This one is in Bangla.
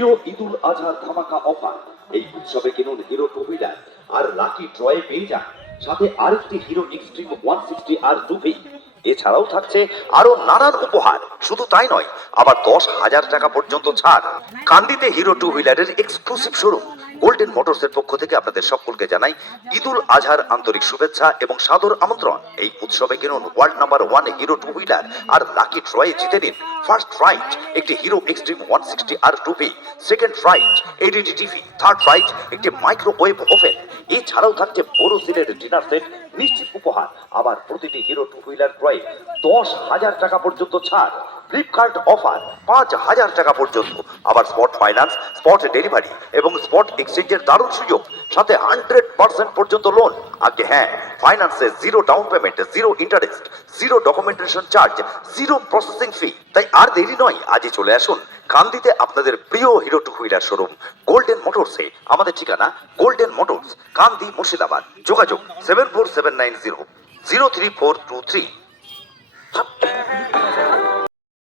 হিরো ঈদুল আজহার ধামাকা অফার। এই উৎসবে কিনুন হিরো টু হুইলার আর লাকি ড্রয়ে পেয়ে যান সাথে আরেকটি হিরো এক্সট্রিম 160 আর 2V। এছাড়াও থাকছে আরো নানান উপহার। শুধু তাই নয়, আবার 10,000 টাকা পর্যন্ত ছাড়। কান্দিতে হিরো টু হুইলারের এক্সক্লুসিভ শোরুম গোল্ডেন মোটরসের পক্ষ থেকে আপনাদের সকলকে জানাই ঈদুল আজহার আন্তরিক শুভেচ্ছা এবং সাদর আমন্ত্রণ। এই উৎসবে কিনুন world number 1 Hero two wheeler আর লাকি ড্রয়ে জিতে নিন ফার্স্ট রাইট একটি Hero Xtreme 160 R 2V, second right LED TV, third right একটি মাইক্রোওয়েভ ওভেন। এছাড়াও থাকছে বড় সিলের ডিনার সেট নিশ্চিত উপহার। আবার প্রতিটি হিরো টু হুইলার ক্রয়ে 10,000 টাকা পর্যন্ত ছাড়। ফ্লিপকার্ট অফার 5,000 টাকা পর্যন্ত। আবার স্পট ফাইন্যান্স, স্পট ডেলিভারি এবং স্পট এক্সচেঞ্জের দারুণ সুযোগ, সাথে 100% পর্যন্ত লোন। আগে হ্যাঁ, ফাইন্যান্সে zero down payment, zero interest, zero documentation charge, zero processing fee. তাই আর দেরি নয়, আজই চলে আসুন কান্দিতে আপনাদের প্রিয় Hero two wheeler showroom Golden মোটরসে। আমাদের ঠিকানা গোল্ডেন মোটরস, কান্দি, মুর্শিদাবাদ। যোগাযোগ 7479003423।